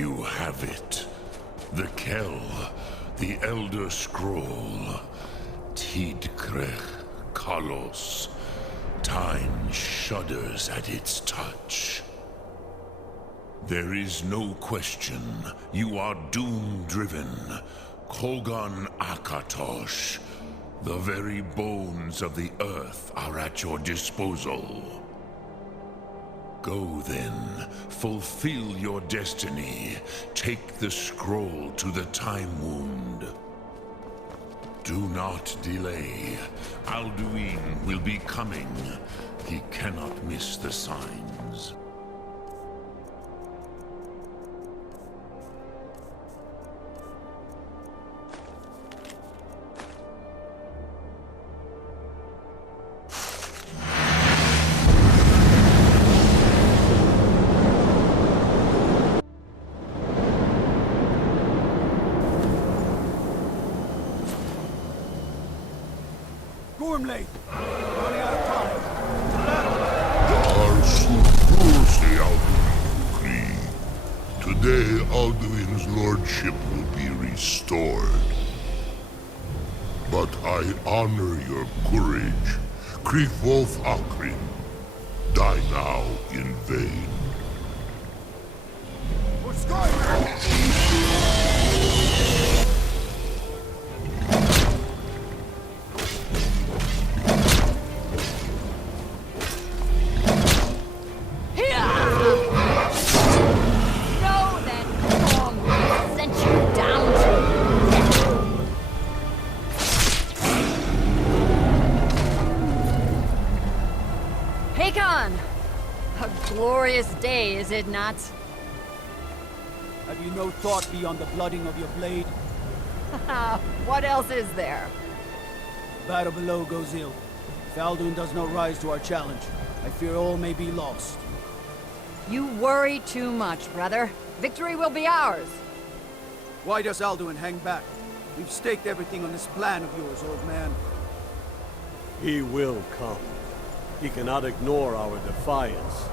You have it. The Kell, the Elder Scroll. Tidkrech Kalos. Time shudders at its touch. There is no question. You are doom-driven. Kogan Akatosh. The very bones of the earth are at your disposal. Go then, fulfill your destiny. Take the scroll to the Time Wound. Do not delay. Alduin will be coming. He cannot miss the signs. Gormley! Running out of time. Today, Alduin's lordship will be restored. But I honor your courage. Krief Wolf Akrin. Die now in vain. For Skyrim! A glorious day, is it not? Have you no thought beyond the blooding of your blade? What else is there? The battle below goes ill. If Alduin does not rise to our challenge, I fear all may be lost. You worry too much, brother. Victory will be ours. Why does Alduin hang back? We've staked everything on this plan of yours, old man. He will come. He cannot ignore our defiance.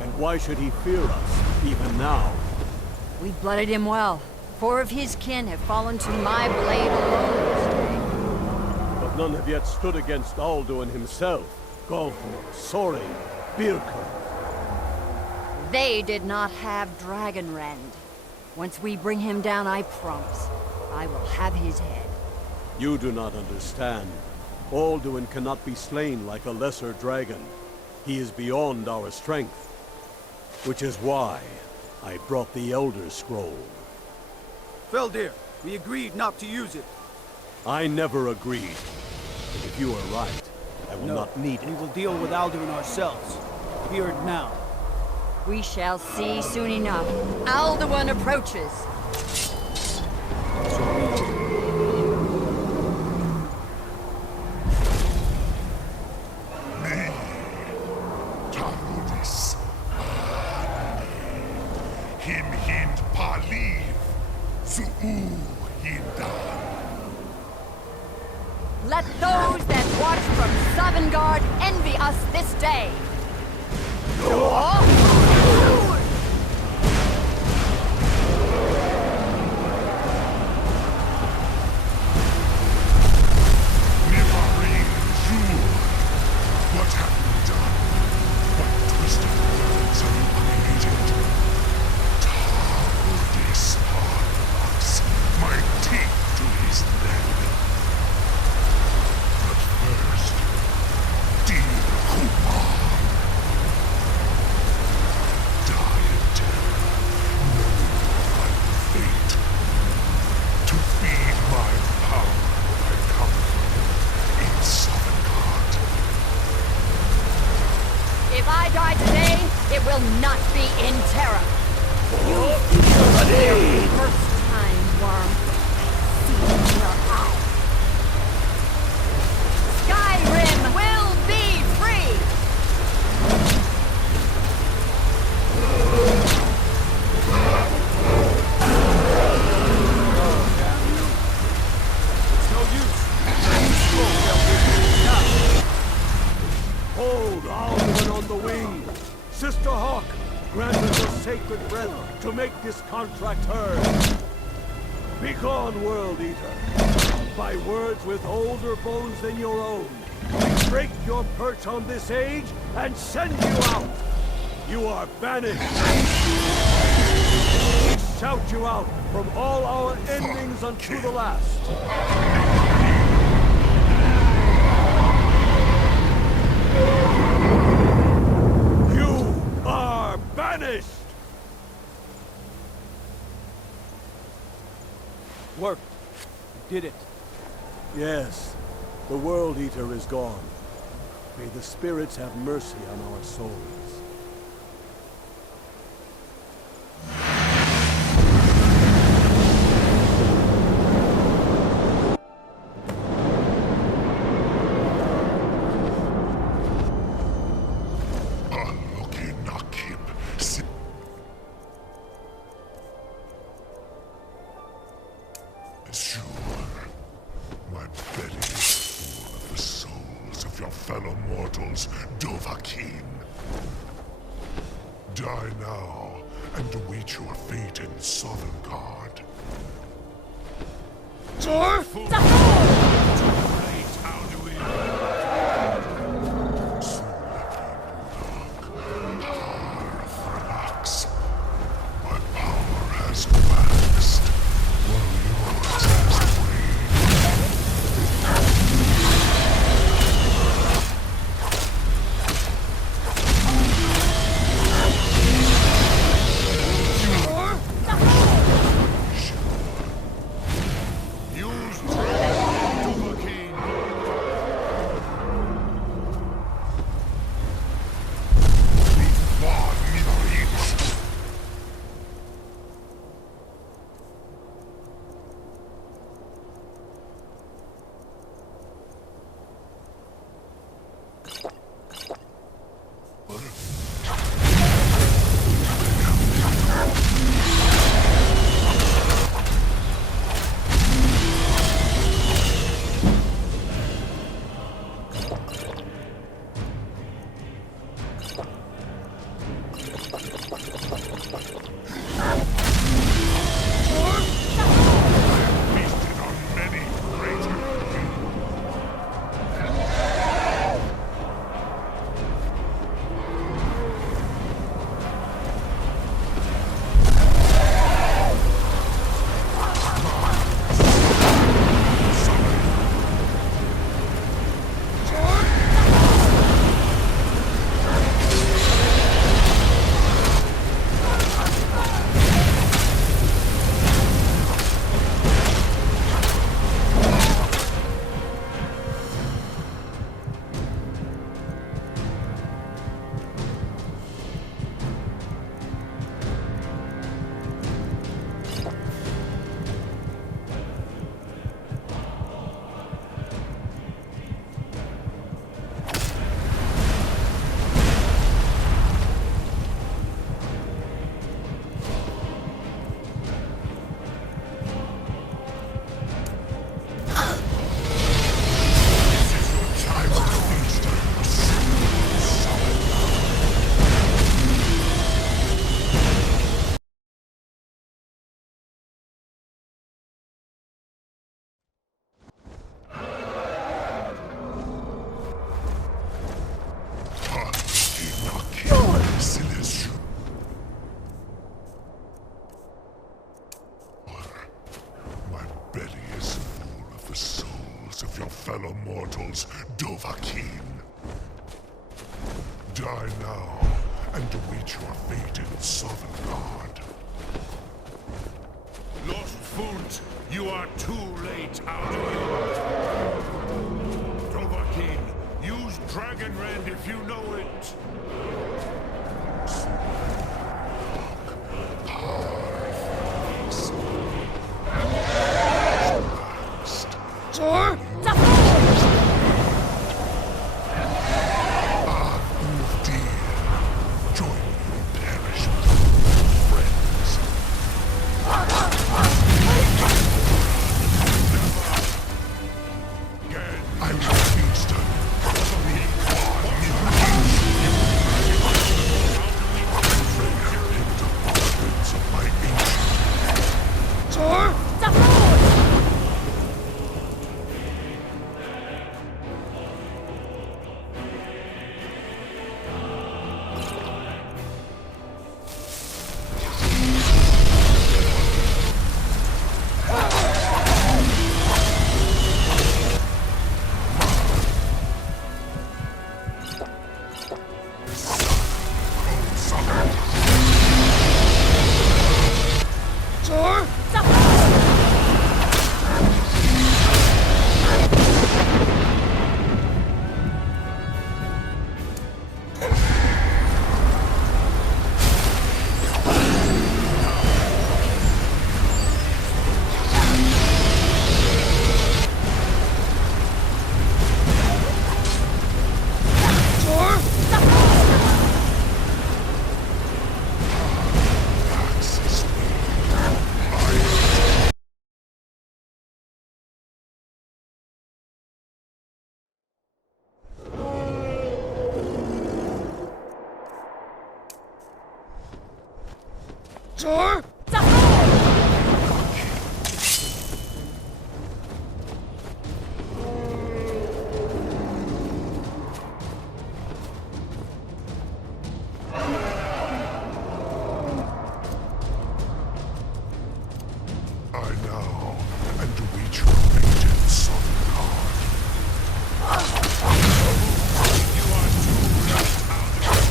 And why should he fear us, even now? We blooded him well. 4 of his kin have fallen to my blade alone this day. But none have yet stood against Alduin himself. Golfur, Sorin, Birkir. They did not have Dragonrend. Once we bring him down, I promise, I will have his head. You do not understand. Alduin cannot be slain like a lesser dragon. He is beyond our strength. Which is why I brought the Elder Scroll. Feldir, we agreed not to use it. I never agreed. But if you are right, I will not need it. We will deal with Alduin ourselves. Hear it now. We shall see soon enough. Alduin approaches. Let those that watch from Sovngarde envy us this day. What have you done? What twisted words have you created? Tarudis Hardbox, my teeth to his neck. But first, dear Kumar, die in terror, knowing my fate. To feed my power, I come from in Sovngarde. If I die today, it will not be in terror. First time, worm. See in your eye. Skyrim will be free! It's no use. Hold Alduin on the wing! Sister Hawk, grant us a sacred breath to make this contract heard. Begone, World Eater. By words with older bones than your own, we break your perch on this age and send you out. You are banished. We shout you out from all our endings unto the last. You are banished! Worked. You did it. Yes, the World Eater is gone. May the spirits have mercy on our souls. Sure. My belly is full of the souls of your fellow mortals, Dovahkiin. Die now, and await your fate in Sovngarde. Relax. My power has waxed, while yours has waned. Use Dragon Dovahkiin. Var mina reach. Feasted on many greater My belly is full of the souls of your fellow mortals, Dovahkiin. Die now, and await your fate in Sovngarde. Lost Foot, you are too late out of Dovahkiin, use Dragon Rend if you know it. Join me in perishment, friends. I will feast on you. I now and reach your vengeance on God. You are too left out.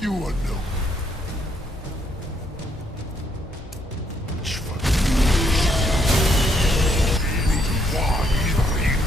You are no match for me. One reach.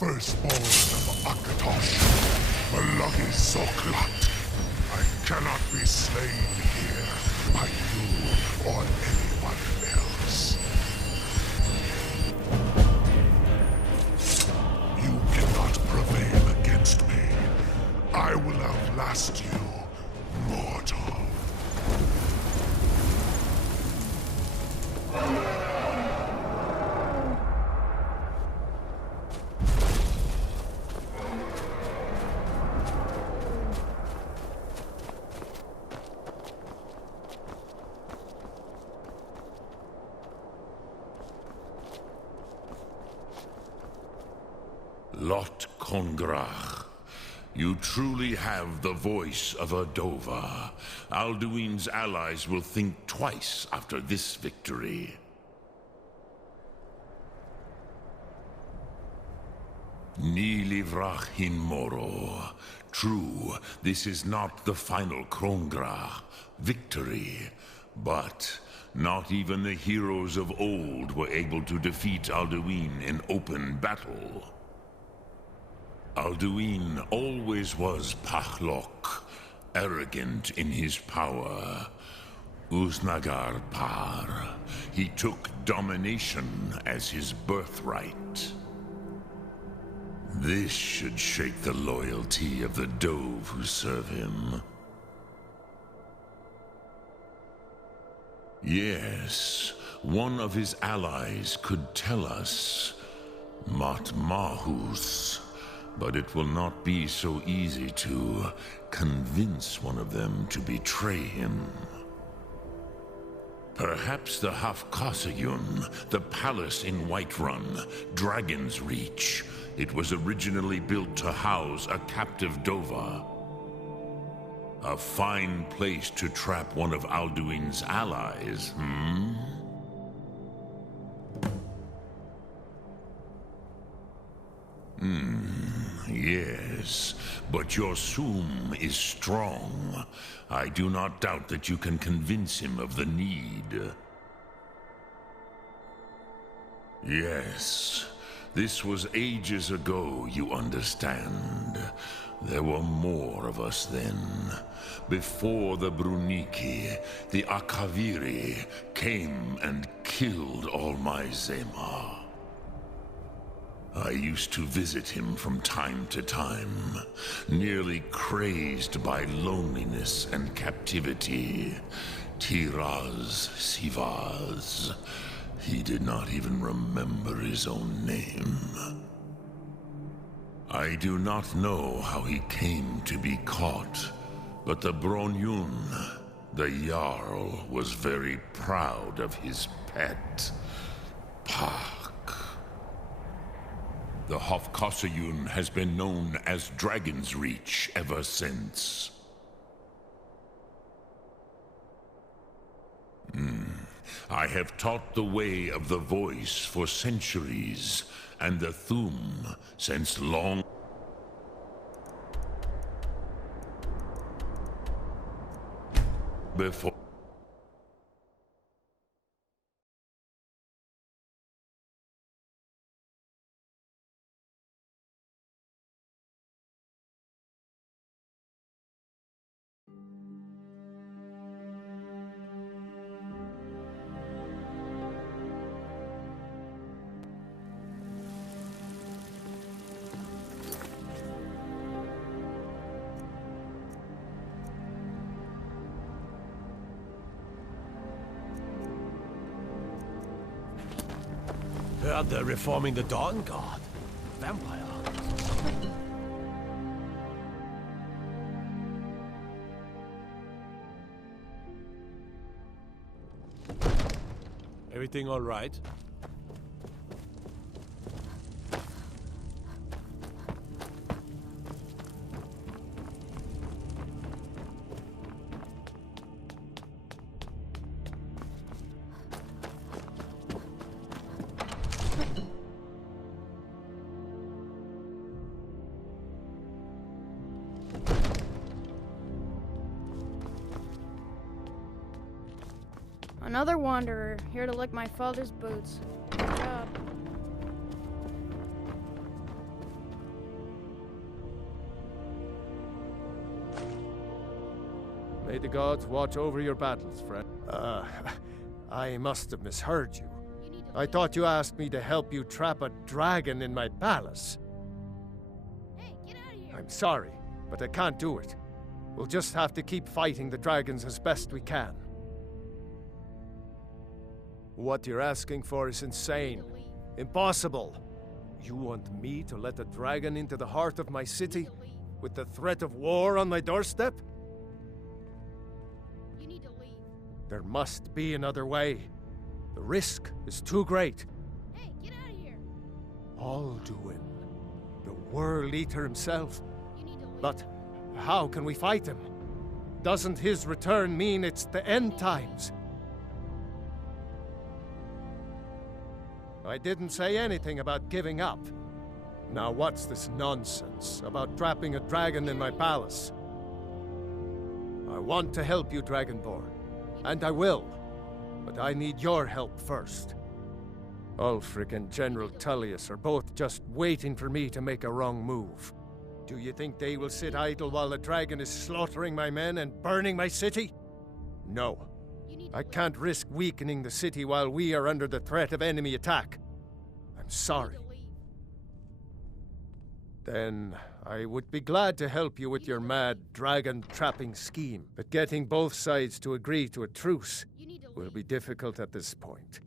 Firstborn of Akatosh, Malagi Soklat. I cannot be slain here by you or anyone else. You cannot prevail against me. I will outlast you, mortal. Lot Kongrach, you truly have the voice of a Dova. Alduin's allies will think twice after this victory. Ni livrach hin moro. True, this is not the final Kongrach victory, but not even the heroes of old were able to defeat Alduin in open battle. Alduin always was Pahlok, arrogant in his power. Uznagar Par. He took domination as his birthright. This should shake the loyalty of the Dove who serve him. Yes, one of his allies could tell us. Matmahus. But it will not be so easy to convince one of them to betray him. Perhaps the Hafkasayun, the palace in Whiterun, Dragon's Reach. It was originally built to house a captive Dova. A fine place to trap one of Alduin's allies, hmm? Yes, but your Sum is strong. I do not doubt that you can convince him of the need. Yes, this was ages ago, you understand. There were more of us then. Before the Bruniki, the Akaviri came and killed all my Zema. I used to visit him from time to time, nearly crazed by loneliness and captivity. Tiraz Sivaz. He did not even remember his own name. I do not know how he came to be caught, but the Bronyun, the Jarl, was very proud of his pet, Pak. The Hofkossayun has been known as Dragon's Reach ever since. I have taught the way of the voice for centuries, and the Thum since long before. Heard they're reforming the Dawn Guard. Vampire. Everything all right? Another wanderer, here to lick my father's boots. Good job. May the gods watch over your battles, friend. I must have misheard you. I thought you asked me to help you trap a dragon in my palace. Hey, get out of here! I'm sorry, but I can't do it. We'll just have to keep fighting the dragons as best we can. What you're asking for is insane. Impossible. You want me to let a dragon into the heart of my city with the threat of war on my doorstep? You need to leave. There must be another way. The risk is too great. Hey, get out of here! Alduin, the World Eater himself. You need to leave. But how can we fight him? Doesn't his return mean it's the end times? I didn't say anything about giving up. Now what's this nonsense about trapping a dragon in my palace? I want to help you, Dragonborn, and I will, but I need your help first. Ulfric and General Tullius are both just waiting for me to make a wrong move. Do you think they will sit idle while the dragon is slaughtering my men and burning my city? No. I can't risk weakening the city while we are under the threat of enemy attack. I'm sorry. Then I would be glad to help you with your mad dragon-trapping scheme, but getting both sides to agree to a truce will be difficult at this point.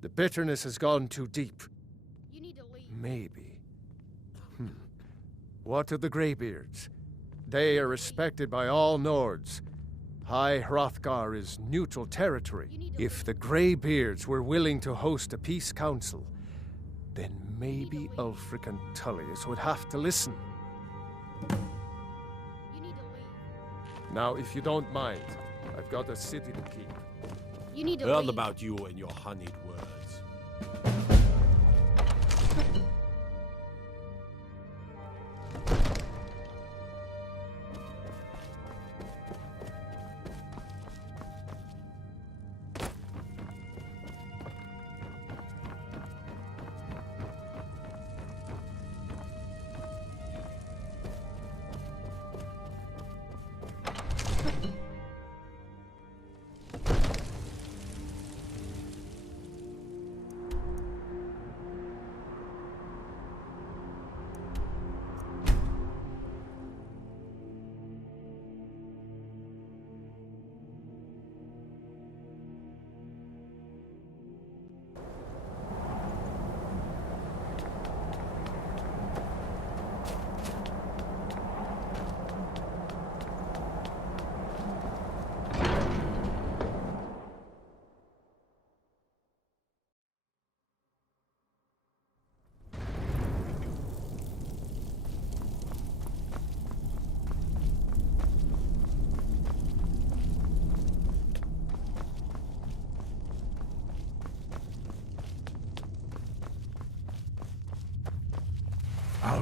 The bitterness has gone too deep. Maybe. What of the Greybeards? They are respected by all Nords. High Hrothgar is neutral territory. If the Greybeards were willing to host a peace council, then maybe Ulfric and Tullius would have to listen. Now, if you don't mind, I've got a city to keep. You need to Heard leave. about you and your honeyed words.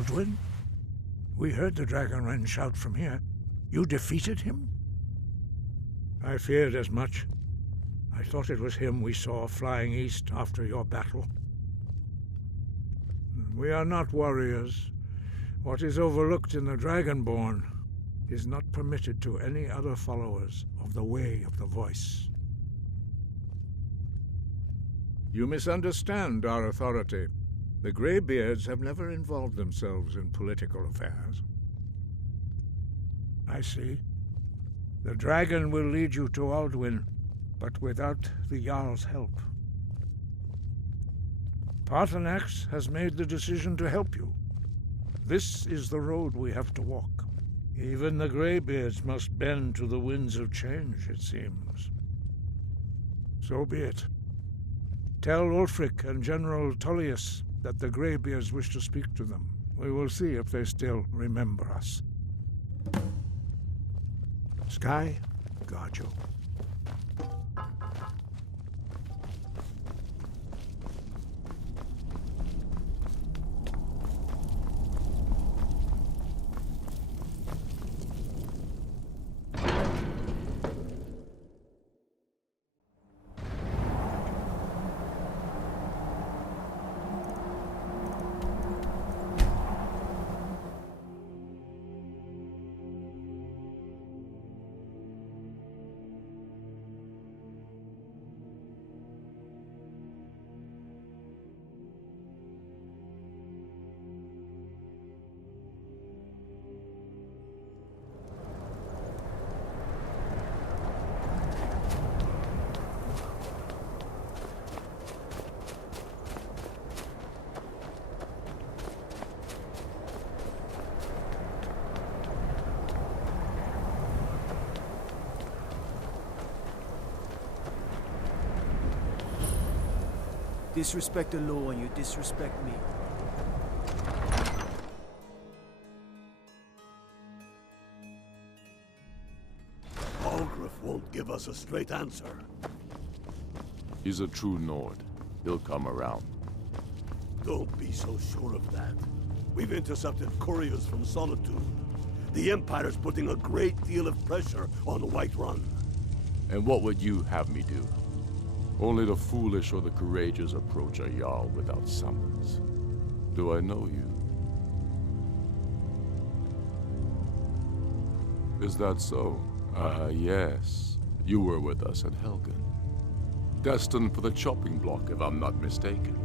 Aldwin? We heard the Dragonren shout from here. You defeated him? I feared as much. I thought it was him we saw flying east after your battle. We are not warriors. What is overlooked in the Dragonborn is not permitted to any other followers of the Way of the Voice. You misunderstand our authority. The Greybeards have never involved themselves in political affairs. I see. The dragon will lead you to Aldwin, but without the Jarl's help. Paarthurnax has made the decision to help you. This is the road we have to walk. Even the Greybeards must bend to the winds of change, it seems. So be it. Tell Ulfric and General Tullius that the Greybeards wish to speak to them. We will see if they still remember us. Sky, guard you. Disrespect the law and you disrespect me. Algrif won't give us a straight answer. He's a true Nord. He'll come around. Don't be so sure of that. We've intercepted couriers from Solitude. The Empire's putting a great deal of pressure on Whiterun. And what would you have me do? Only the foolish or the courageous approach a Jarl without summons. Do I know you? Is that so? Yes. You were with us at Helgen. Destined for the chopping block, if I'm not mistaken.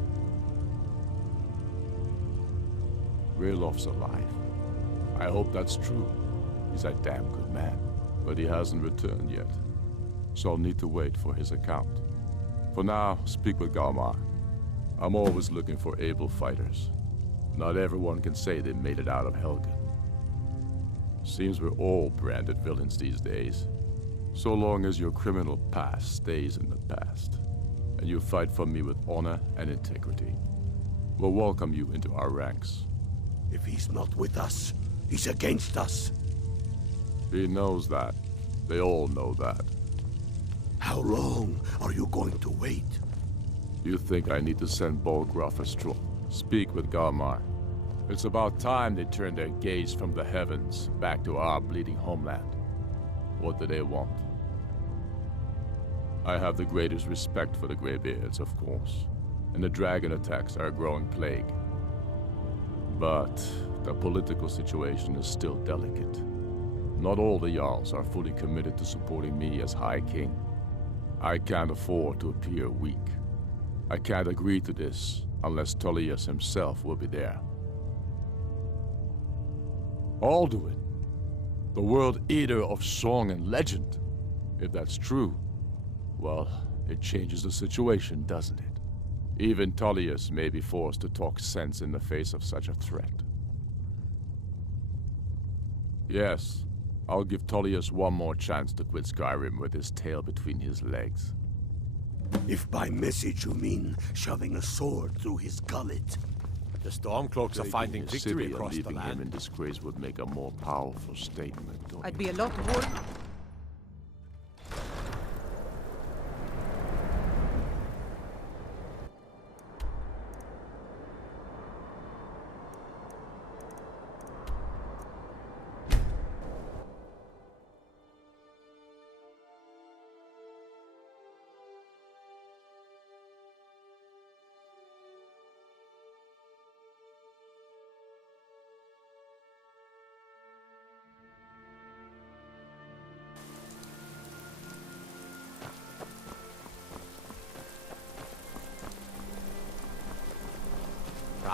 Raylof's alive. I hope that's true. He's a damn good man. But he hasn't returned yet. So I'll need to wait for his account. For now, speak with Galmar. I'm always looking for able fighters. Not everyone can say they made it out of Helgen. Seems we're all branded villains these days. So long as your criminal past stays in the past, and you fight for me with honor and integrity, we'll welcome you into our ranks. If he's not with us, he's against us. He knows that. They all know that. How long are you going to wait? You think I need to send Bolgraf astral? Speak with Galmar. It's about time they turn their gaze from the heavens back to our bleeding homeland. What do they want? I have the greatest respect for the Greybeards, of course, and the dragon attacks are a growing plague. But the political situation is still delicate. Not all the Jarls are fully committed to supporting me as High King. I can't afford to appear weak. I can't agree to this unless Tullius himself will be there. Alduin, the world eater of song and legend. If that's true, well, it changes the situation, doesn't it? Even Tullius may be forced to talk sense in the face of such a threat. Yes, I'll give Tullius one more chance to quit Skyrim with his tail between his legs. If by message you mean shoving a sword through his gullet. The Stormcloaks are finding Taking his victory city and across the leaving him in land. disgrace would make a more powerful statement, don't I'd you be a lot more...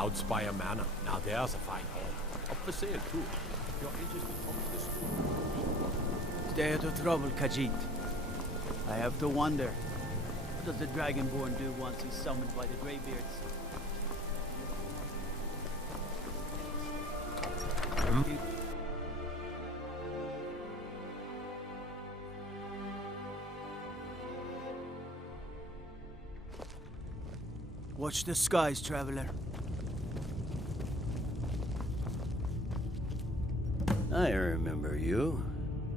Cloudspire Manor. Now there's a fine home. Up for sale, too. If you're interested, come to the store. Stay out of trouble, Khajiit. I have to wonder, what does the Dragonborn do once he's summoned by the Greybeards? Watch the skies, traveler. I remember you.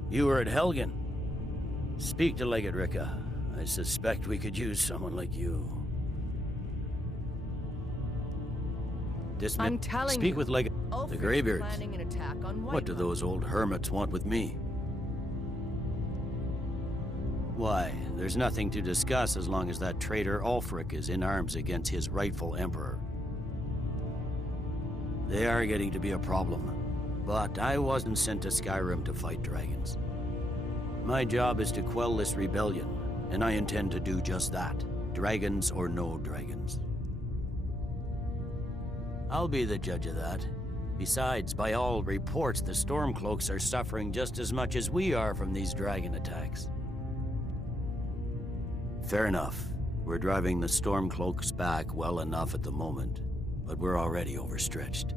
You were at Helgen. Speak to Legate Ricka. I suspect we could use someone like you. I'm telling Speak you, with Legate. The Greybeards. Planning an attack on What do those old hermits want with me? Why, there's nothing to discuss as long as that traitor Ulfric is in arms against his rightful emperor. They are getting to be a problem, but I wasn't sent to Skyrim to fight dragons. My job is to quell this rebellion, and I intend to do just that, dragons or no dragons. I'll be the judge of that. Besides, by all reports, the Stormcloaks are suffering just as much as we are from these dragon attacks. Fair enough. We're driving the Stormcloaks back well enough at the moment, but we're already overstretched.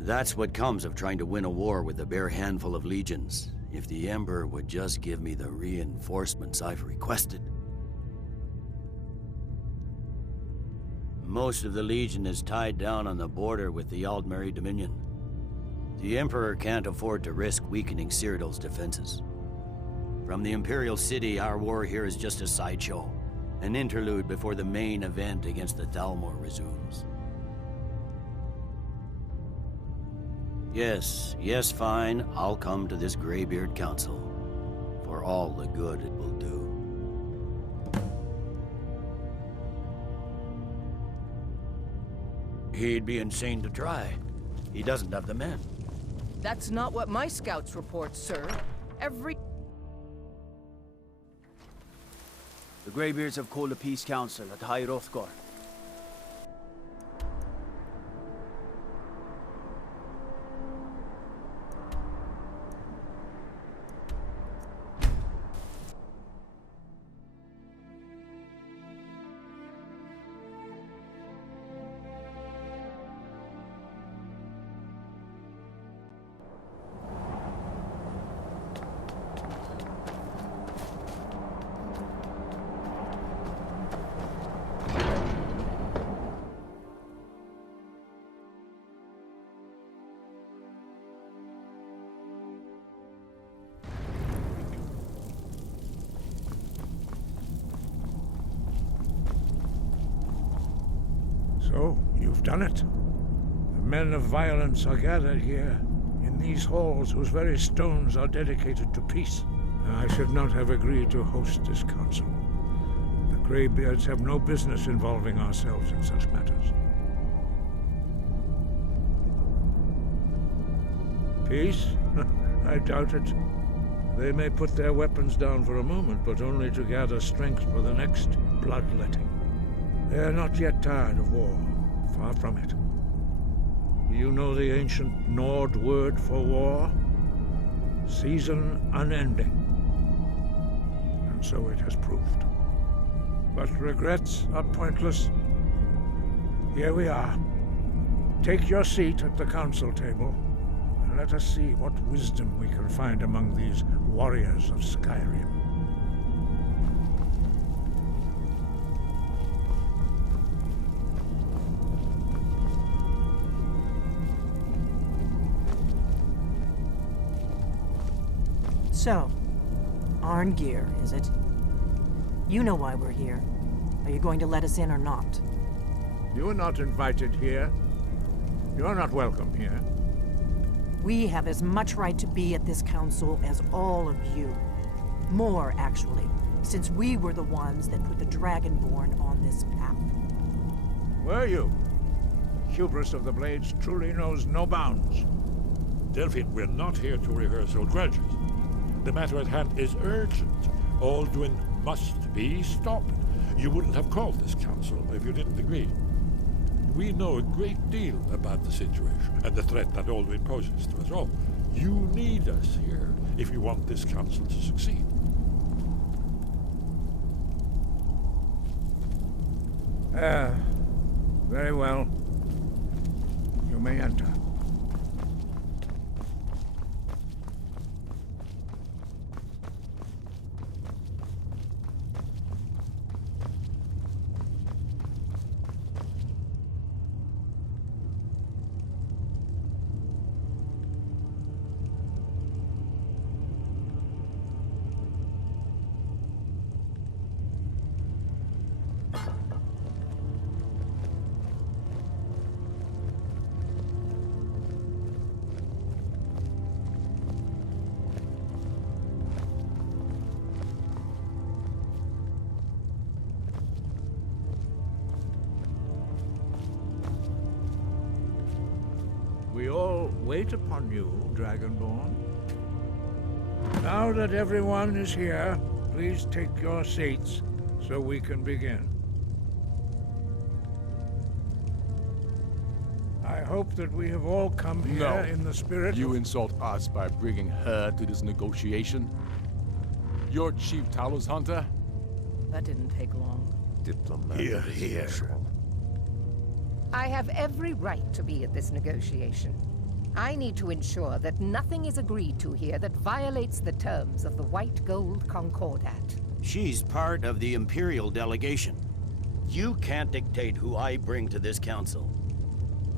That's what comes of trying to win a war with a bare handful of legions. If the Emperor would just give me the reinforcements I've requested. Most of the Legion is tied down on the border with the Aldmeri Dominion. The Emperor can't afford to risk weakening Cyrodiil's defenses. From the Imperial City, our war here is just a sideshow. An interlude before the main event against the Thalmor resumes. Yes, fine. I'll come to this Greybeard Council. For all the good it will do. He'd be insane to try. He doesn't have the men. That's not what my scouts report, sir. The Greybeards have called a peace council at High Hrothgar. So, you've done it. The men of violence are gathered here, in these halls whose very stones are dedicated to peace. I should not have agreed to host this council. The Greybeards have no business involving ourselves in such matters. Peace? I doubt it. They may put their weapons down for a moment, but only to gather strength for the next bloodletting. They are not yet tired of war. Far from it. You know the ancient Nord word for war? Season unending. And so it has proved. But regrets are pointless. Here we are. Take your seat at the council table, and let us see what wisdom we can find among these warriors of Skyrim. So, Arngeir, is it? You know why we're here. Are you going to let us in or not? You are not invited here. You are not welcome here. We have as much right to be at this council as all of you. More, actually, since we were the ones that put the Dragonborn on this path. Were you? Hubris of the Blades truly knows no bounds. Delphine, we're not here to rehearse old grudges. The matter at hand is urgent. Alduin must be stopped. You wouldn't have called this council if you didn't agree. we know a great deal about the situation and the threat that Alduin poses to us all. You need us here if you want this council to succeed. Very well. You may enter. We all wait upon you, Dragonborn. Now that everyone is here, please take your seats so we can begin. I hope that we have all come here in the spirit You insult us by bringing her to this negotiation? You're Chief Talos Hunter? That didn't take long. Here, here. I have every right to be at this negotiation. I need to ensure that nothing is agreed to here that violates the terms of the White Gold Concordat. She's part of the Imperial delegation. You can't dictate who I bring to this council.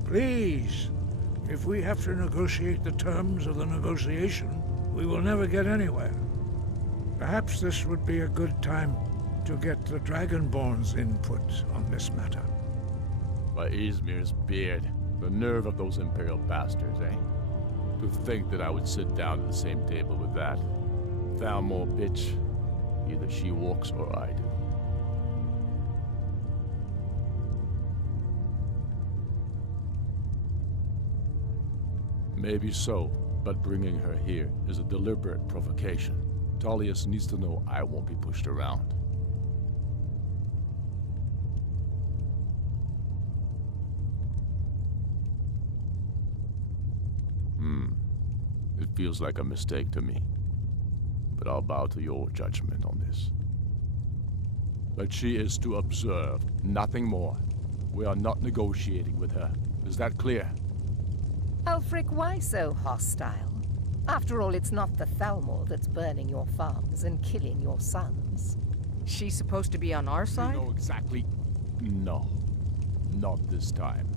Please, if we have to negotiate the terms of the negotiation, we will never get anywhere. Perhaps this would be a good time to get the Dragonborn's input on this matter. By Izmir's beard, the nerve of those Imperial bastards, eh? To think that I would sit down at the same table with that. Thalmor bitch. Either she walks or I do. Maybe so, but bringing her here is a deliberate provocation. Tullius needs to know I won't be pushed around. It feels like a mistake to me. But I'll bow to your judgment on this. But she is to observe, nothing more. We are not negotiating with her. Is that clear? Ulfric, why so hostile? After all, it's not the Thalmor that's burning your farms and killing your sons. She's supposed to be on our side? You know exactly... No. Not this time.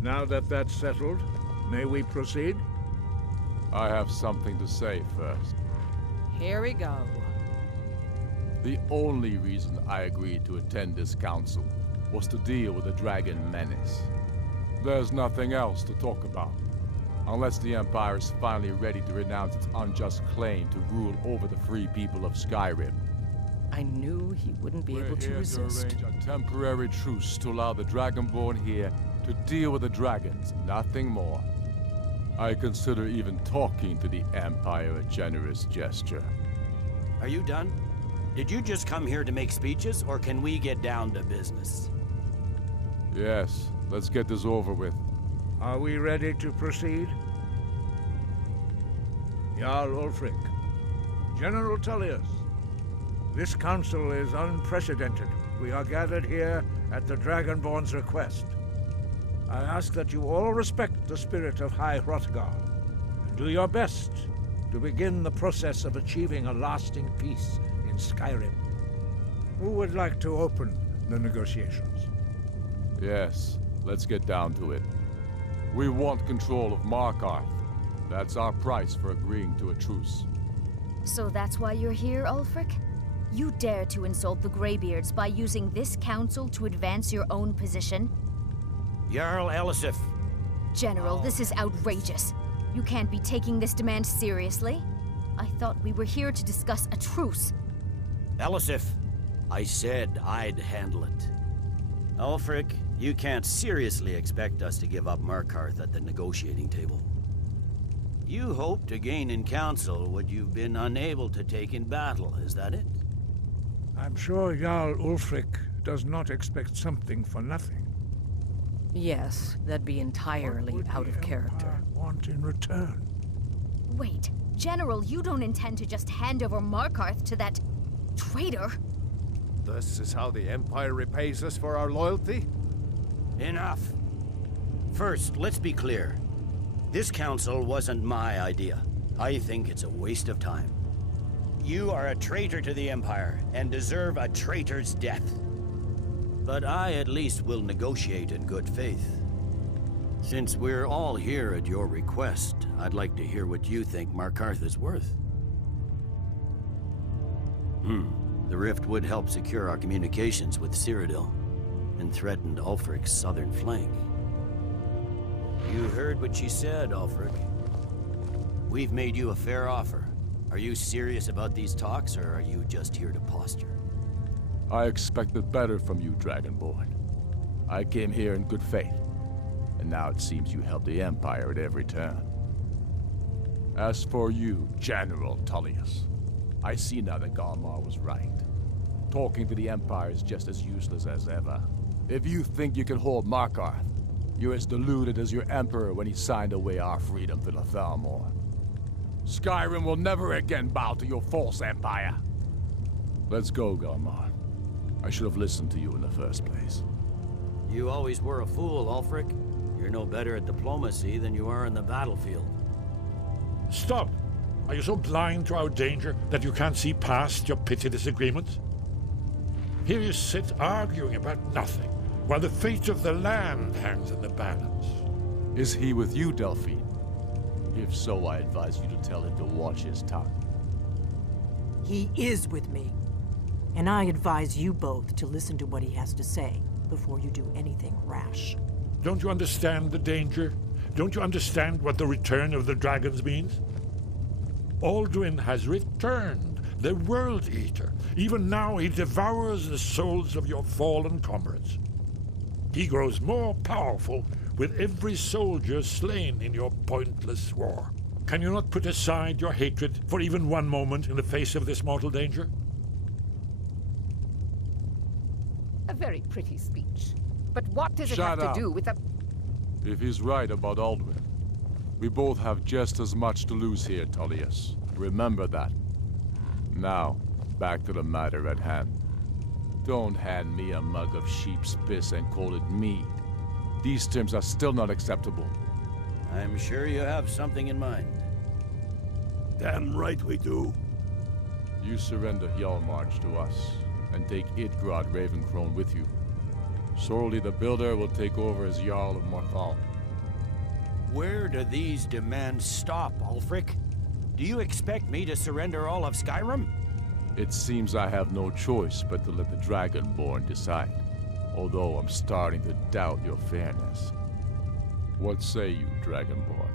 Now that that's settled, may we proceed? I have something to say first. Here we go. The only reason I agreed to attend this council was to deal with the dragon menace. There's nothing else to talk about. Unless the Empire is finally ready to renounce its unjust claim to rule over the free people of Skyrim. I knew he wouldn't be able to resist. To arrange a temporary truce to allow the Dragonborn here to deal with the dragons, nothing more. I consider even talking to the Empire a generous gesture. Are you done? Did you just come here to make speeches, or can we get down to business? Yes, let's get this over with. Are we ready to proceed? Jarl Ulfric, General Tullius, this council is unprecedented. We are gathered here at the Dragonborn's request. I ask that you all respect the spirit of High Hrothgar, and do your best to begin the process of achieving a lasting peace in Skyrim. Who would like to open the negotiations? Yes, let's get down to it. We want control of Markarth. That's our price for agreeing to a truce. So that's why you're here, Ulfric? You dare to insult the Greybeards by using this council to advance your own position? Jarl Elisif. General, this is outrageous. You can't be taking this demand seriously. I thought we were here to discuss a truce. Elisif, I said I'd handle it. Ulfric, you can't seriously expect us to give up Markarth at the negotiating table. You hope to gain in council what you've been unable to take in battle, is that it? I'm sure Jarl Ulfric does not expect something for nothing. Yes, that'd be entirely out of character. Want in return? Wait, General, you don't intend to just hand over Markarth to that traitor? This is how the Empire repays us for our loyalty? Enough. First, let's be clear. This council wasn't my idea. I think it's a waste of time. You are a traitor to the Empire, and deserve a traitor's death. But I at least will negotiate in good faith. Since we're all here at your request, I'd like to hear what you think Markarth is worth. The rift would help secure our communications with Cyrodiil, and threatened Ulfric's southern flank. You heard what she said, Ulfric. We've made you a fair offer. Are you serious about these talks, or are you just here to posture? I expected better from you, Dragonborn. I came here in good faith, and now it seems you help the Empire at every turn. As for you, General Tullius, I see now that Galmar was right. Talking to the Empire is just as useless as ever. If you think you can hold Markarth, you're as deluded as your Emperor when he signed away our freedom to the Thalmor. Skyrim will never again bow to your false empire. Let's go, Galmar. I should have listened to you in the first place. You always were a fool, Ulfric. You're no better at diplomacy than you are in the battlefield. Stop! Are you so blind to our danger that you can't see past your petty disagreements? Here you sit arguing about nothing, while the fate of the land hangs in the balance. Is he with you, Delphine? If so, I advise you to tell him to watch his tongue. He is with me. And I advise you both to listen to what he has to say before you do anything rash. Don't you understand the danger? Don't you understand what the return of the dragons means? Alduin has returned, the World Eater. Even now he devours the souls of your fallen comrades. He grows more powerful with every soldier slain in your pointless war. Can you not put aside your hatred for even one moment in the face of this mortal danger? A very pretty speech. But what does it Shut have up. to do with the... If he's right about Alduin, we both have just as much to lose here, Tullius. Remember that. Now, back to the matter at hand. Don't hand me a mug of sheep's piss and call it mead. These terms are still not acceptable. I'm sure you have something in mind. Damn right we do. You surrender Hjalmarch to us, and take Idgrod Ravencrone with you. Sorli the Builder will take over as Jarl of Morthal. Where do these demands stop, Ulfric? Do you expect me to surrender all of Skyrim? It seems I have no choice but to let the Dragonborn decide, although I'm starting to doubt your fairness. What say you, Dragonborn?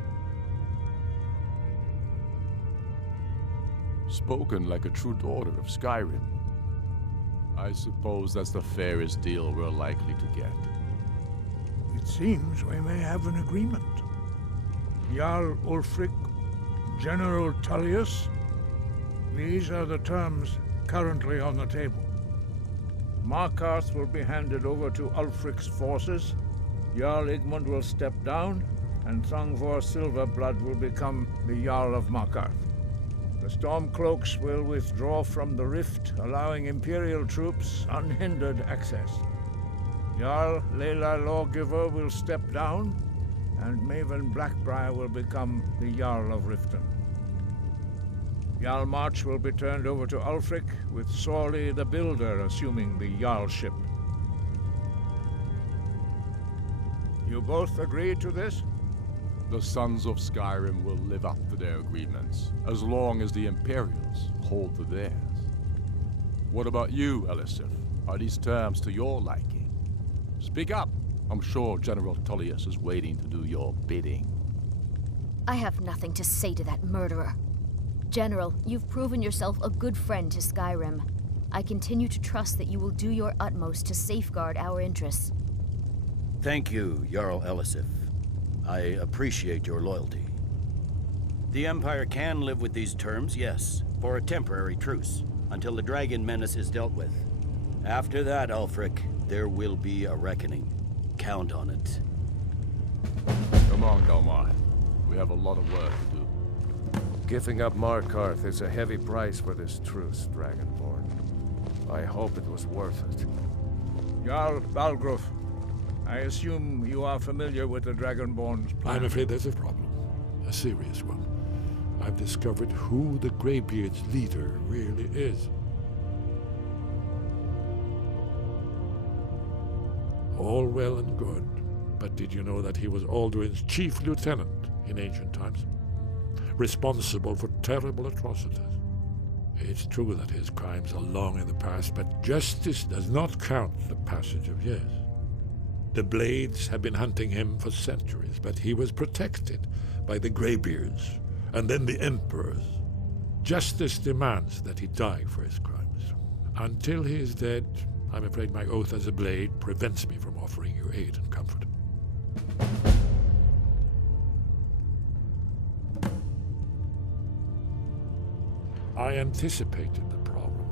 Spoken like a true daughter of Skyrim. I suppose that's the fairest deal we're likely to get. It seems we may have an agreement. Jarl Ulfric, General Tullius, these are the terms currently on the table. Markarth will be handed over to Ulfric's forces, Jarl Igmund will step down, and Thongvor Silverblood will become the Jarl of Markarth. The Stormcloaks will withdraw from the rift, allowing Imperial troops unhindered access. Jarl Leila Lawgiver will step down, and Maven Blackbriar will become the Jarl of Riften. Hjalmarch will be turned over to Ulfric, with Sorli the Builder assuming the Jarlship. You both agree to this? The Sons of Skyrim will live up to their agreements, as long as the Imperials hold to theirs. What about you, Elisif? Are these terms to your liking? Speak up! I'm sure General Tullius is waiting to do your bidding. I have nothing to say to that murderer. General, you've proven yourself a good friend to Skyrim. I continue to trust that you will do your utmost to safeguard our interests. Thank you, Jarl Elisif. I appreciate your loyalty. The Empire can live with these terms, yes, for a temporary truce, until the dragon menace is dealt with. After that, Ulfric, there will be a reckoning. Count on it. Come on, Galmar. We have a lot of work to do. Giving up Markarth is a heavy price for this truce, Dragonborn. I hope it was worth it. Jarl Balgruf, I assume you are familiar with the Dragonborn's plan. I'm afraid there's a problem. A serious one. I've discovered who the Greybeard's leader really is. All well and good, but did you know that he was Alduin's chief lieutenant in ancient times? Responsible for terrible atrocities. It's true that his crimes are long in the past, but justice does not count the passage of years. The Blades have been hunting him for centuries, but he was protected by the Greybeards, and then the Emperors. Justice demands that he die for his crimes. Until he is dead, I'm afraid my oath as a Blade prevents me from offering you aid and comfort. I anticipated the problem.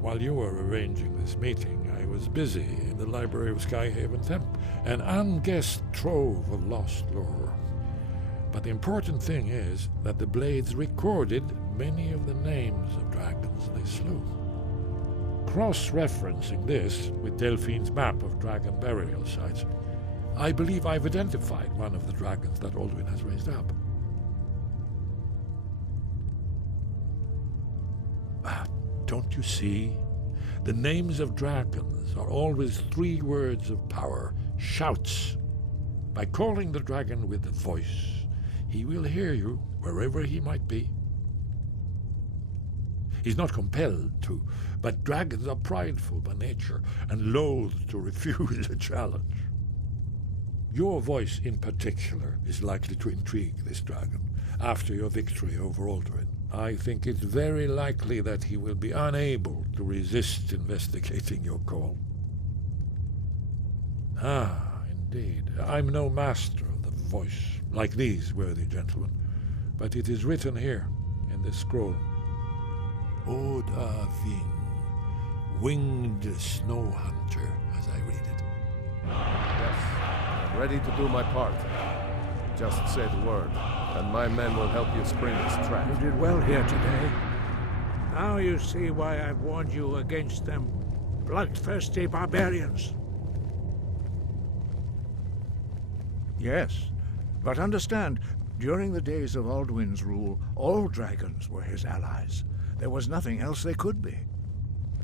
While you were arranging this meeting, I was busy in the library of Skyhaven Temp, an unguessed trove of lost lore. But the important thing is that the Blades recorded many of the names of dragons they slew. Cross-referencing this with Delphine's map of dragon burial sites, I believe I've identified one of the dragons that Alduin has raised up. Don't you see? The names of dragons are always 3 words of power, shouts. By calling the dragon with the voice, he will hear you wherever he might be. He's not compelled to, but dragons are prideful by nature and loath to refuse a challenge. Your voice in particular is likely to intrigue this dragon after your victory over Alduin. I think it's very likely that he will be unable to resist investigating your call. Ah, indeed. I'm no master of the voice, like these worthy gentlemen, but it is written here in this scroll. Oda Ving, winged snow hunter, as I read it. Yes, I'm ready to do my part. Just say the word, and my men will help you spring this trap. You did well here today. Now you see why I've warned you against them bloodthirsty barbarians. Yes, but understand, during the days of Alduin's rule, all dragons were his allies. There was nothing else they could be.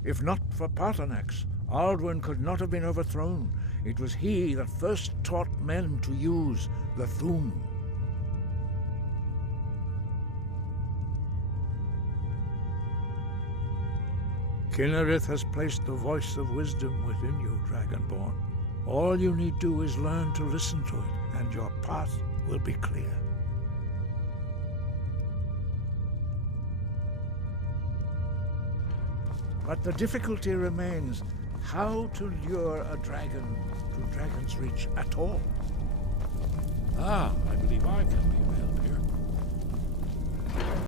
If not for Paarthurnax, Alduin could not have been overthrown. It was he that first taught men to use the Thu'um. Kynareth has placed the voice of wisdom within you, Dragonborn. All you need do is learn to listen to it, and your path will be clear. But the difficulty remains how to lure a dragon to Dragon's Reach at all. I believe I can be